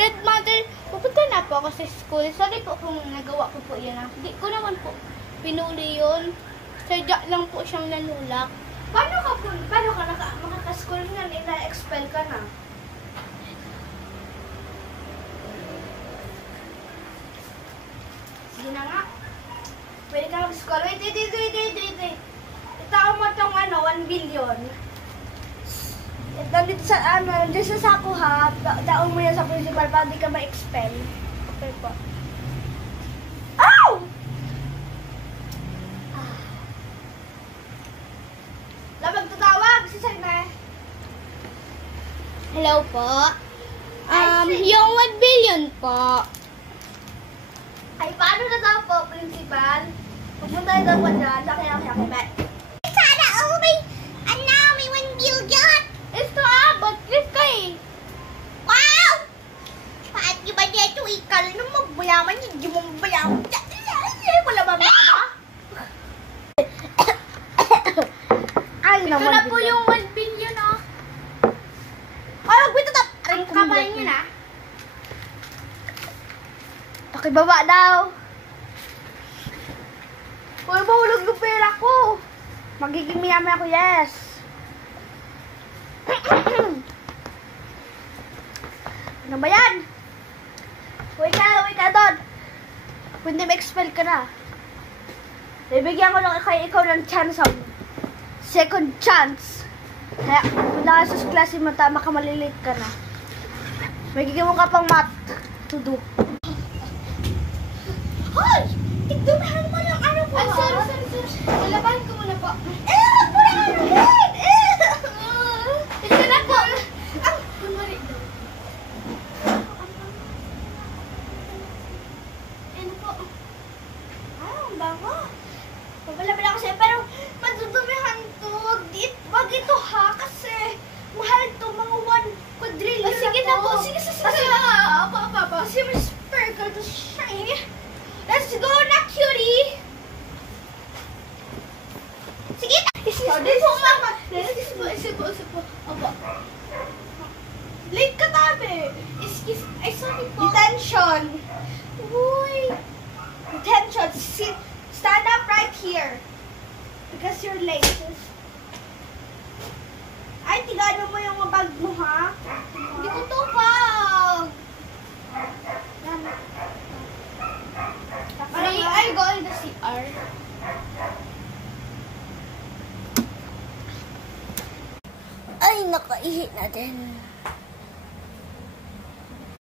Red Mother, pupunta na po ako sa school. Sorry po kung nagawa ko po yan. Hindi ko naman po pinuli yun. Sadya lang po siyang nanulak. Paano ka makaka-school nga? Na-expel ka na. Sige na nga. Pwede ka mag-school. Wait. Itao mo itong 1 billion. Nandito sa, dyan sa sako ha. Taon mo yan sa principal para di ka ma-expel. Okay po. Ow! Labag tatawag si Sana. Hello po. Yung 1 billion po. Ay, paano na daw po, principal? Pupunta na daw po dyan. Saki, bye. Sana, may 1 billion. Ito but clip ka eh. Wow! Paat di ba dito ikal na magbayaman yun? Di mo magbayaman. Wala ba mama? Ay Ito na po yung 1 billion oh. Ay, magbito tap. Ang kapal niya na. Pakibaba daw. Uy, mahulog yung pera ko. Magiging miyami ako, yes. Ano ba yan? Uy ka doon. Hindi ma-expel ka na. Bibigyan ko lang ikaw ng chance of second chance. Kaya, punta ka sa klase mo, tama ka, malilit ka na. Magiging mo ka pang math to do. Hoy! Tigdumahan mo lang ano po. Sorry. Lalabahin ko muna po. Wag mo lang ano Ito na po. Kumari daw. Ano po? Ang bango. Pabalabala ako sa'yo, pero madudumihan to. Wag ito ha, kasi mahal to, mga 1 quadrillion Sige na po. Sige. Apa. Kasi may sparkle to shine. Let's go na, cutie! Sige na! Isa po. Opo. Late ka tabi! Ay, sorry po. Detention! Uy! Detention! Stand up right here. Because you're late. Ay, tigano mo yung bag mo, ha? Hindi ko to pag. I'll go in the CR. Ay, nakaihi na din.